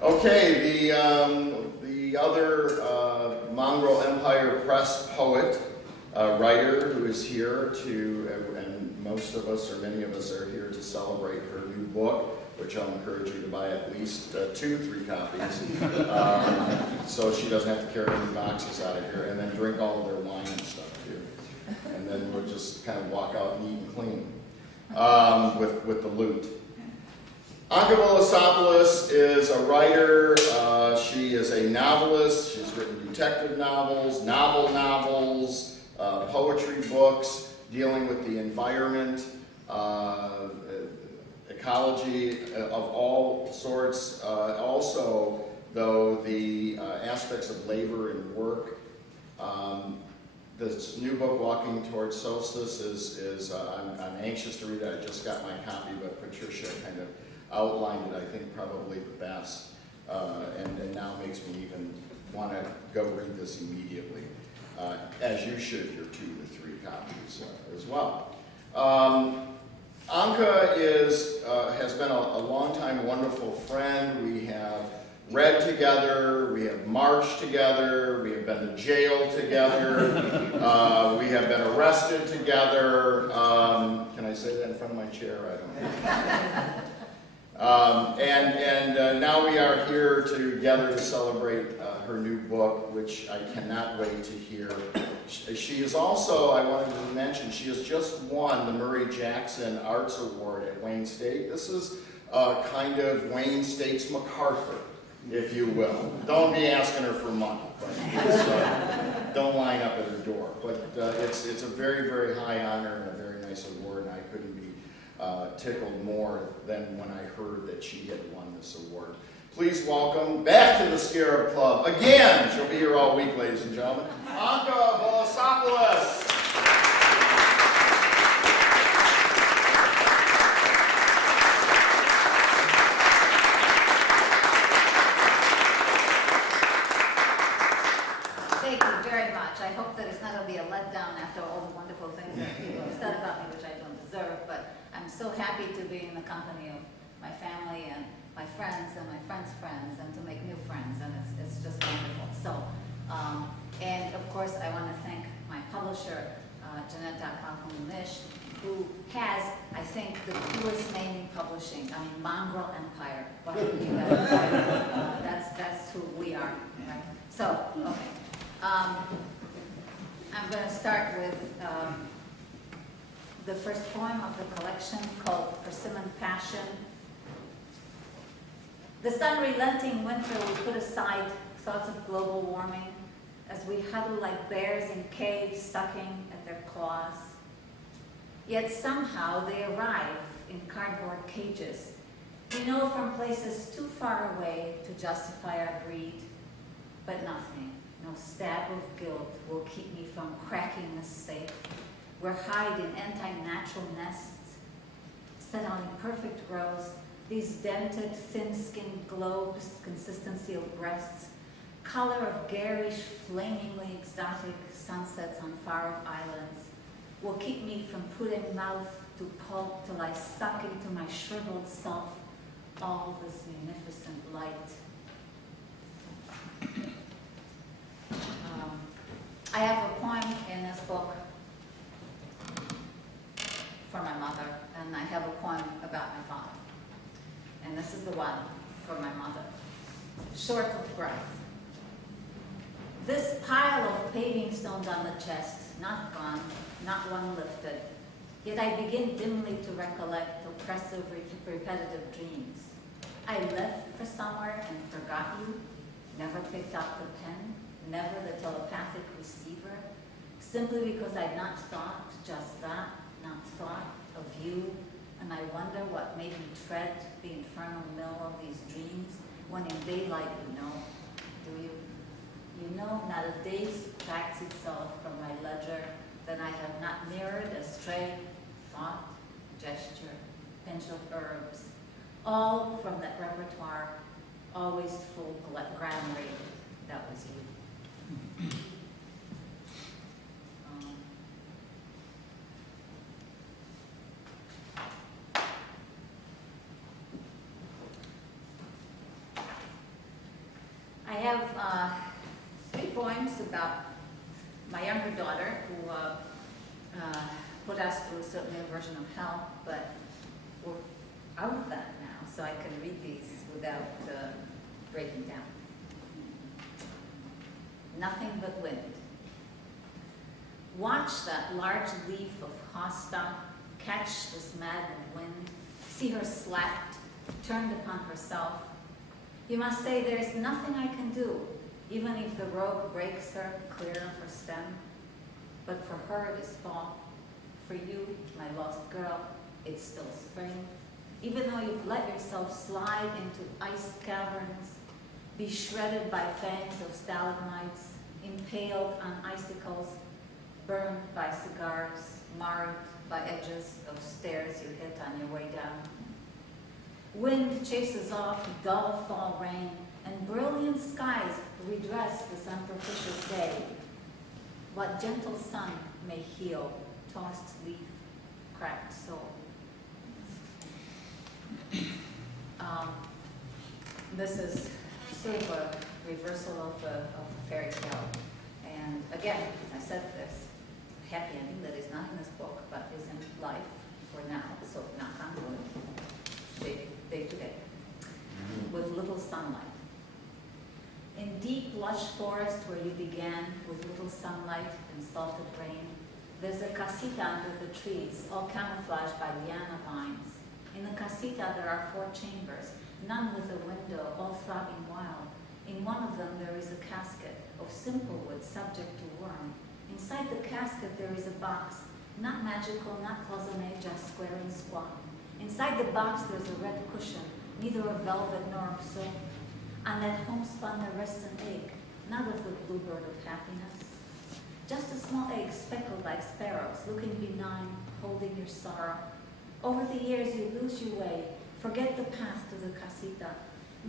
Okay, the other Mongrel Empire Press poet, writer who is here to, and most of us or many of us are here to celebrate her new book, which I'll encourage you to buy at least 2-3 copies, so she doesn't have to carry any boxes out of here, and then drink all of their wine and stuff too. And then we'll just kind of walk out neat and clean with the loot. Anca Vlasopolos is a writer. She is a novelist. She's written detective novels, novels, poetry books dealing with the environment, ecology of all sorts. Also, though, the aspects of labor and work. This new book, Walking Toward Solstice, I'm anxious to read it. I just got my copy, but Patricia kind of outlined it, I think, probably the best, and now makes me even want to go read this immediately, as you should your 2 to 3 copies as well. Anca has been a long-time wonderful friend. We have read together, we have marched together, we have been to jail together, we have been arrested together. Can I say that in front of my chair? I don't know. And now we are here together to celebrate her new book, which I cannot wait to hear. She is also, I wanted to mention, she has just won the Murray Jackson Arts Award at Wayne State. This is kind of Wayne State's MacArthur, if you will. Don't be asking her for money, but don't line up at her door. But it's a very, very high honor and a very nice award, and I couldn't be tickled more than when I heard that she had won this award. Please welcome back to the Scarab Club again. She'll be here all week, ladies and gentlemen, Anca Vlasopolos. Thank you very much. I hope that it's not going to be a letdown after all the wonderful things that people have said about me, which I don't deserve, but I'm so happy to be in the company of my family and my friends and my friends' friends, and to make new friends, and it's just wonderful. So, and of course, I want to thank my publisher, Jeanette.com, who has, I think, the coolest name in publishing. I mean, Mongrel Empire. That's who we are, right? So, okay. I'm going to start with the first poem of the collection called Persimmon Fashion. This unrelenting winter, we put aside thoughts of global warming as we huddle like bears in caves sucking at their claws. Yet somehow they arrive in cardboard cages. We know from places too far away to justify our greed, but nothing, no stab of guilt will keep me from cracking this safe. We're hide in anti-natural nests, set on in perfect rows, these dented, thin-skinned globes, consistency of breasts, color of garish, flamingly exotic sunsets on far-off islands, will keep me from putting mouth to pulp till I suck into my shriveled self all this munificent light. I have a poem in this book for my mother, and I have a poem about my father. And this is the one for my mother. Short of breath. This pile of paving stones on the chest, not gone, not one lifted. Yet I begin dimly to recollect oppressive, repetitive dreams. I left for somewhere and forgot you, never picked up the pen, never the telepathic receiver, simply because I'd not thought just that, not thought of you, and I wonder what made me tread the infernal mill of these dreams, when in daylight you know, do you? You know not a day subtracts itself from my ledger, that I have not mirrored a stray thought, gesture, pinch of herbs, all from that repertoire, always full granary, that was you. have 3 poems about my younger daughter who put us through certainly a version of hell, but we're out of that now, so I can read these without breaking down. Nothing but wind. Watch that large leaf of hosta catch this maddened wind. See her slapped, turned upon herself. You must say there's nothing I can do, even if the rope breaks her clear of her stem. But for her it is fall. For you, my lost girl, it's still spring. Even though you've let yourself slide into ice caverns, be shredded by fangs of stalagmites, impaled on icicles, burned by cigars, marred by edges of stairs you hit on your way down. Wind chases off dull fall rain, and brilliant skies redress this unpropitious day. What gentle sun may heal tossed leaf, cracked soul. This is sort of a reversal of the fairy tale. And again, I said this, happy ending that is not in this book, but is in life for now, so knock on wood, day to day, with little sunlight. In deep, lush forest where you began, with little sunlight and salted rain, there's a casita under the trees, all camouflaged by liana vines. In the casita there are 4 chambers, none with a window, all throbbing wild. In one of them there is a casket of simple wood subject to worm. Inside the casket there is a box, not magical, not cloisonné, just square and squat. Inside the box there's a red cushion, neither of velvet nor of silk. On that homespun there rests an egg, not of the bluebird of happiness. Just a small egg speckled like sparrows, looking benign, holding your sorrow. Over the years you lose your way, forget the path to the casita,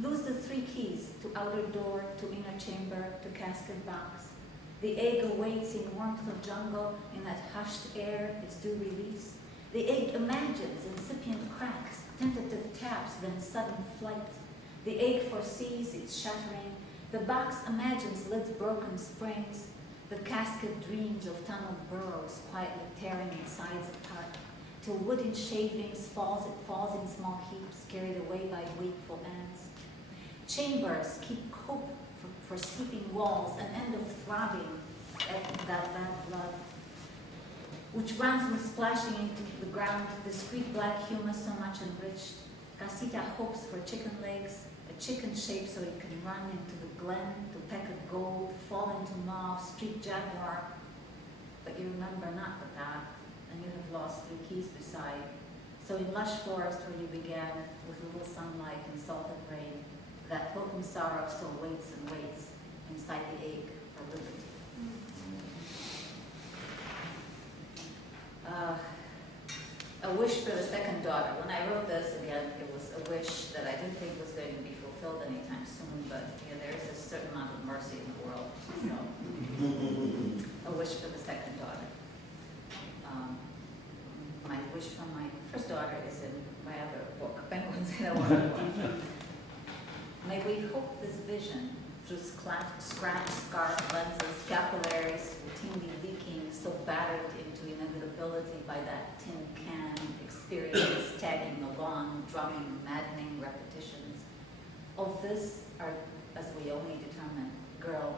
lose the 3 keys to outer door, to inner chamber, to casket box. The egg awaits in warmth of jungle, in that hushed air, its due release. The egg imagines incipient cracks, tentative taps, then sudden flight. The egg foresees its shattering. The box imagines lids broken springs. The casket dreams of tunneled burrows, quietly tearing its sides apart. Till wooden shavings it falls in small heaps, carried away by wakeful ants. Chambers keep hope for sleeping walls, an end of throbbing at that bad blood, which runs and splashing into the ground, discreet black humus so much enriched. Casita hopes for chicken legs, a chicken shape so it can run into the glen, to peck at gold, fall into mauve, street jaguar. But you remember not the path, and you have lost 3 keys beside. So in lush forest where you began, with little sunlight and salted rain, that potent sorrow still waits and waits inside the egg for liberty. A wish for the second daughter. When I wrote this, again, it was a wish that I didn't think was going to be fulfilled anytime soon, but there is a certain amount of mercy in the world. So, a wish for the second daughter. My wish for my first daughter is in my other book, Penguins in a Water. May we hope this vision through scratched scarf lenses, capillaries routinely leaking, so battered into inevitability by that tin can experience, tagging along, drumming, maddening repetitions. Of this are, as we only determine, girl,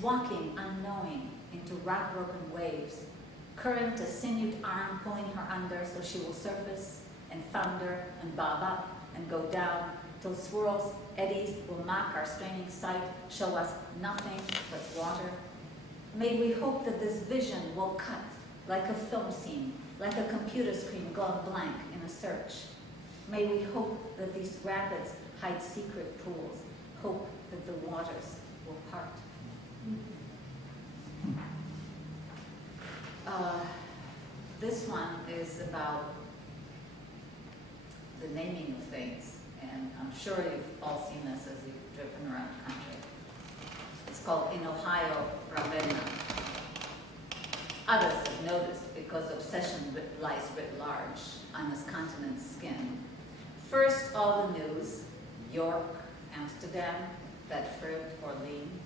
walking unknowing into rock-broken waves, current a sinewed arm pulling her under so she will surface and founder and bob up and go down, till swirls, eddies will mock our straining sight, show us nothing but water. May we hope that this vision will cut like a film scene, like a computer screen gone blank in a search. May we hope that these rapids hide secret pools, hope that the waters will part. This one is about the naming of things, and I'm sure you've all seen this as you've driven around the country. It's called In Ohio, Ravenna. Others have noticed because obsession lies writ large on this continent's skin. First, all the news, York, Amsterdam, Bedford, Orleans.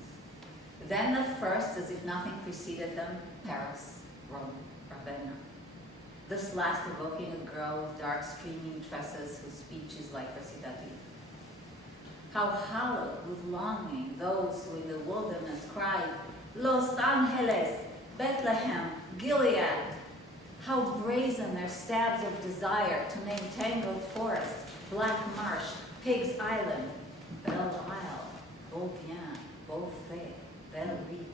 Then the first, as if nothing preceded them, Paris, Rome, Ravenna. This last evoking a girl with dark streaming tresses whose speech is like recitative. How hallowed with longing those who in the wilderness cried, Los Angeles, Bethlehem, Gilead. How brazen their stabs of desire to name tangled forest, Black Marsh, Pig's Island, Belle Isle, Beaubien, Beaufait, Bellevue.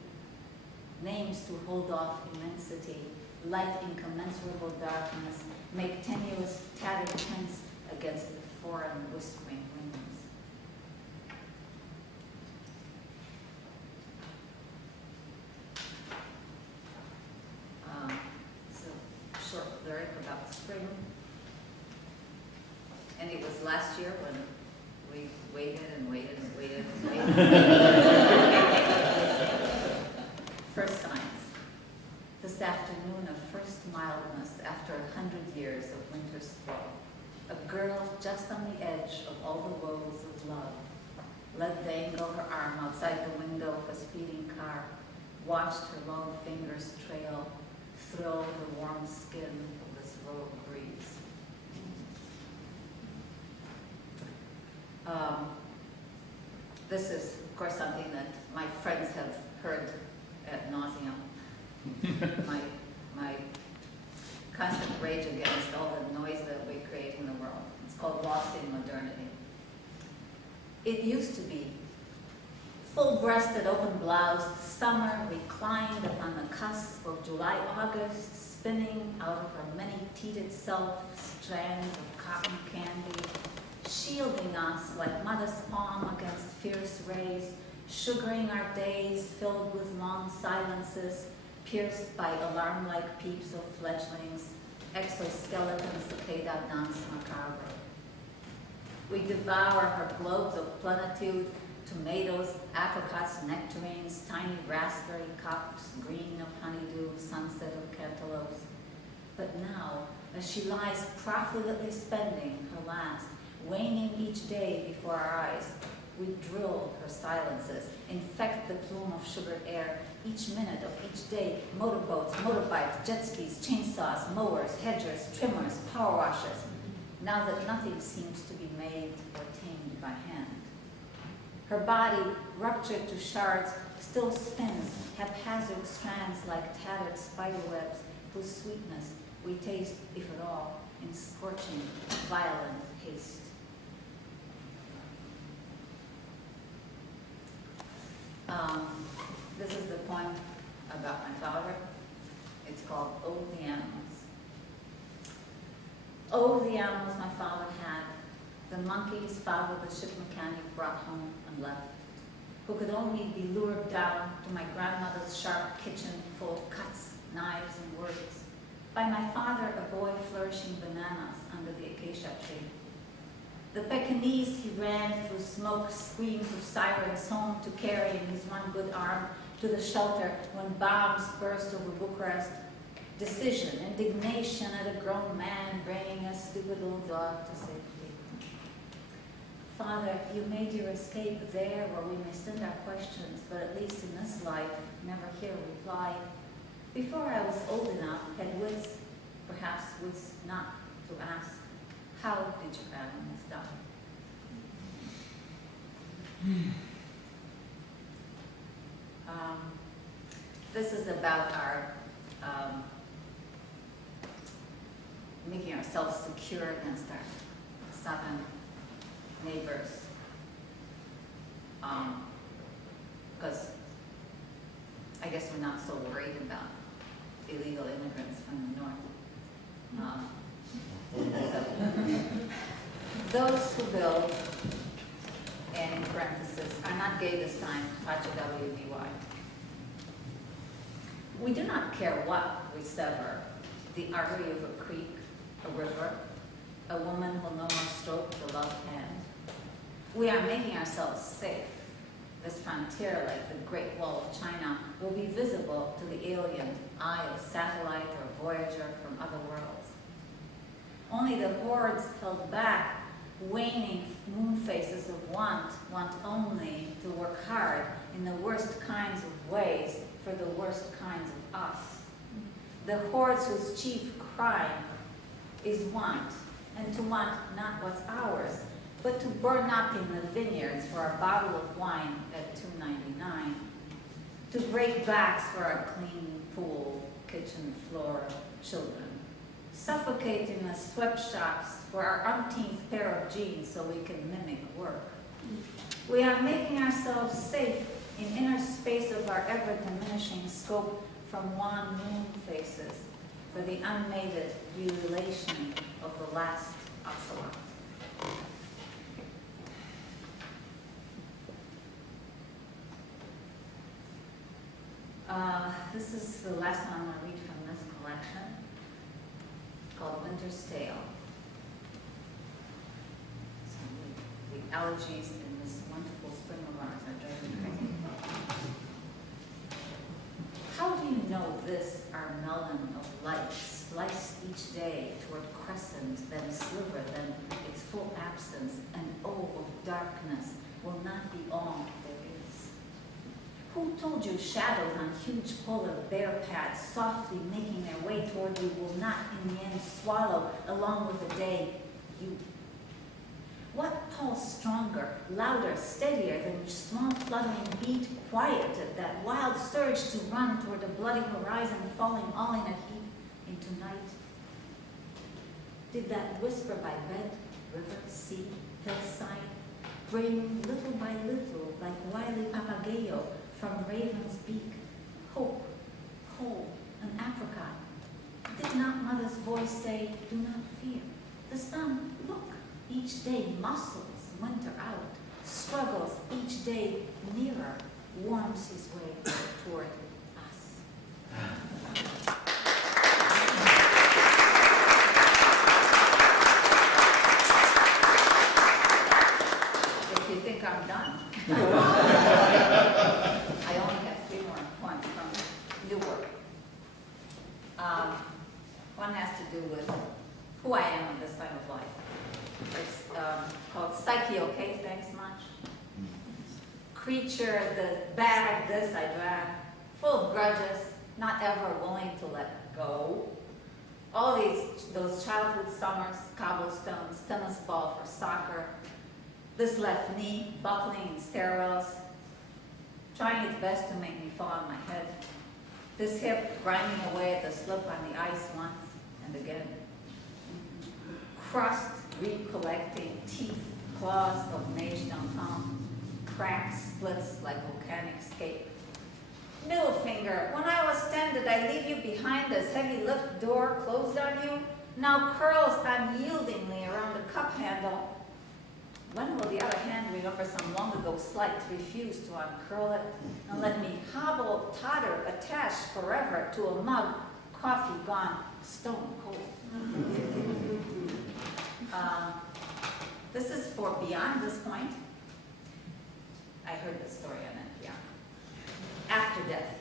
Names to hold off immensity, light incommensurable darkness, make tenuous, tattered tents against the foreign whispering winds. It's a short lyric about spring. And it was last year when we waited and waited and waited and waited. First signs. This afternoon of first mildness after 100 years of winter's thaw. A girl just on the edge of all the woes of love. Let dangle her arm outside the window of a speeding car. Watched her long fingers trail, thrill the warm skin of this road breeze. This is, of course, something that my friends have heard ad nauseum. my constant rage against all the noise that we create in the world. It's called lost in modernity. It used to be full-breasted, open-bloused, summer reclined upon the cusp of July-August, spinning out of her many-teated self strands of cotton candy, shielding us like mother's palm against fierce rays, sugaring our days filled with long silences, pierced by alarm-like peeps of fledglings, exoskeleton cicada dance macabre. We devour her globes of plenitude, tomatoes, apricots, nectarines, tiny raspberry cups, green of honeydew, sunset of cantaloupes. But now, as she lies profligately spending her last, waning each day before our eyes, we drill her silences, infect the plume of sugared air, each minute of each day, motorboats, motorbikes, jet skis, chainsaws, mowers, hedgers, trimmers, power washers, now that nothing seems to be made or tamed by hand. Her body, ruptured to shards, still spins haphazard strands like tattered spiderwebs, whose sweetness we taste, if at all, in scorching, violent haste. This is the poem about my father. It's called Oh, the Animals. Oh, the animals my father had, the monkeys father the ship mechanic brought home and left, who could only be lured down to my grandmother's sharp kitchen full of cuts, knives, and words, by my father, a boy flourishing bananas under the acacia tree. The Pekingese he ran through smoke, screams of sirens home to carry in his one good arm to the shelter when bombs burst over Bucharest. Decision, indignation at a grown man bringing a stupid little dog to safety. Father, you made your escape there where we may send our questions, but at least in this life, never hear a reply. Before I was old enough, had wits, perhaps wits not to ask, how did your animals die? This is about our making ourselves secure against our southern neighbors. Because I guess we're not so worried about illegal immigrants from the north. Those who build, and in parentheses, are not gay this time, Pacha WBY. We do not care what we sever, the artery of a creek, a river, a woman will no more stroke the love hand. We are making ourselves safe. This frontier, like the Great Wall of China, will be visible to the alien eye of satellite or voyager from other worlds. Only the hordes held back waning moon faces of want only to work hard in the worst kinds of ways for the worst kinds of us. The hordes whose chief crime is want, and to want not what's ours, but to burn up in the vineyards for our bottle of wine at $2.99, to break backs for our clean pool, kitchen floor children, suffocate in the sweatshops for our umpteenth pair of jeans so we can mimic work. We are making ourselves safe in inner space of our ever-diminishing scope from wan moon faces for the unmated ululation of the last ocelot. This is the last one I'm going to read from this collection, called Winter's Tale. So the allergies in this wonderful spring of ours are driving me crazy. How do you know this, our melon of light, sliced each day toward crescent, then sliver, then its full absence, and O of darkness, will not be all there is? Who told you shadows on huge polar bear pads softly making their way toward you will not in the end swallow, along with the day, you? What pulse stronger, louder, steadier than your small fluttering beat quieted that wild surge to run toward a bloody horizon falling all in a heap into night? Did that whisper by bed, river, sea, hillside, bring little by little, like wily papagayo from raven's beak, hope, coal, and apricot? Did not mother's voice say, do not fear, the sun, look, each day muscles winter out, struggles each day nearer, warms his way toward us. If you think I'm done, I only have 3 more points from new work. One has to do with who I am at this time of life. It's called Psyche, okay, thanks much. Creature, the bag, this I drag, full of grudges, not ever willing to let go. All those childhood summers, cobblestones, tennis ball for soccer, this left knee buckling in stairwells, trying its best to make me fall on my head, this hip grinding away at the slip on the ice once and again, crust recollecting teeth, claws of neige d'enfant, cracks, splits like volcanic scape. Middle finger, when I was 10, did I leave you behind this heavy lift door closed on you? Now curls unyieldingly around the cup handle. When will the other hand remember some long ago slight, refuse to uncurl it, and let me hobble, totter, attached forever to a mug, coffee gone stone cold? This is for beyond this point. I heard this story on NPR. After death.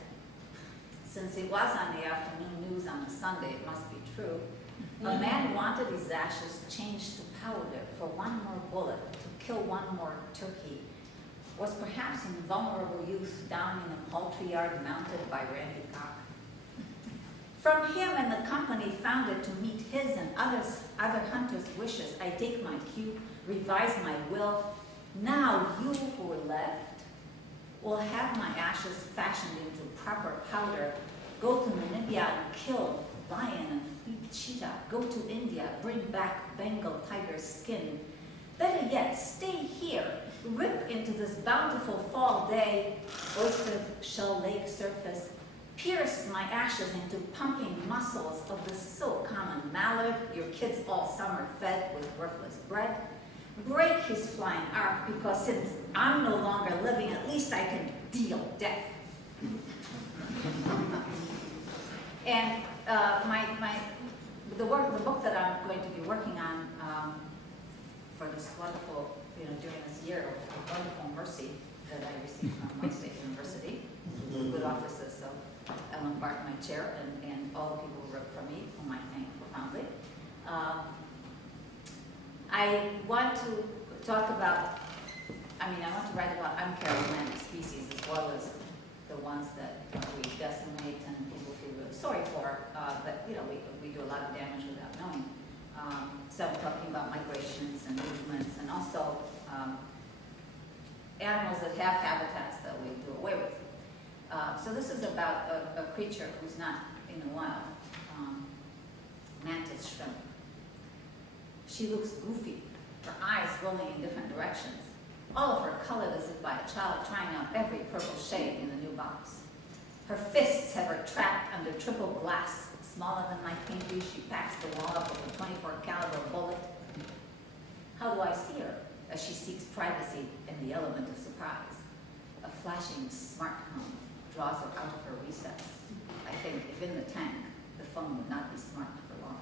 Since it was on the afternoon news on the Sunday, it must be true. A man wanted his ashes changed to powder for one more bullet, to kill one more turkey. Was perhaps in vulnerable youth down in a poultry yard mounted by Randy Cock. From him and the company founded to meet his and other hunters' wishes, I take my cue, revise my will. Now you who are left will have my ashes fashioned into proper powder. Go to Namibia and kill lion and fleet cheetah. Go to India, bring back Bengal tiger skin. Better yet, stay here, rip into this bountiful fall day, oyster shell lake surface, pierce my ashes into pumping muscles of the so common mallard your kids all summer fed with worthless bread. Break his flying arc, because since I'm no longer living, at least I can deal death. And the book that I'm going to be working on for this wonderful, during this year of wonderful mercy that I received from my state university, good offices of Ellen Bart, my chair, and all the people who wrote for me, whom I thank profoundly. I want to talk about, I want to write about uncharismatic species as well as the ones that we decimate and people feel really sorry for, but we do a lot of damage without knowing. So I'm talking about migrations and movements, and also animals that have habitats that we do away with. So this is about a creature who's not in the wild, mantis shrimp. She looks goofy, her eyes rolling in different directions. All of her colored as if by a child trying out every purple shade in the new box. Her fists have her trapped under triple glass. Smaller than my pinky, she packs the wall up with a 24 caliber bullet. How do I see her as she seeks privacy in the element of surprise? A flashing smartphone draws her out of her recess. I think if in the tank, the phone would not be smart for long.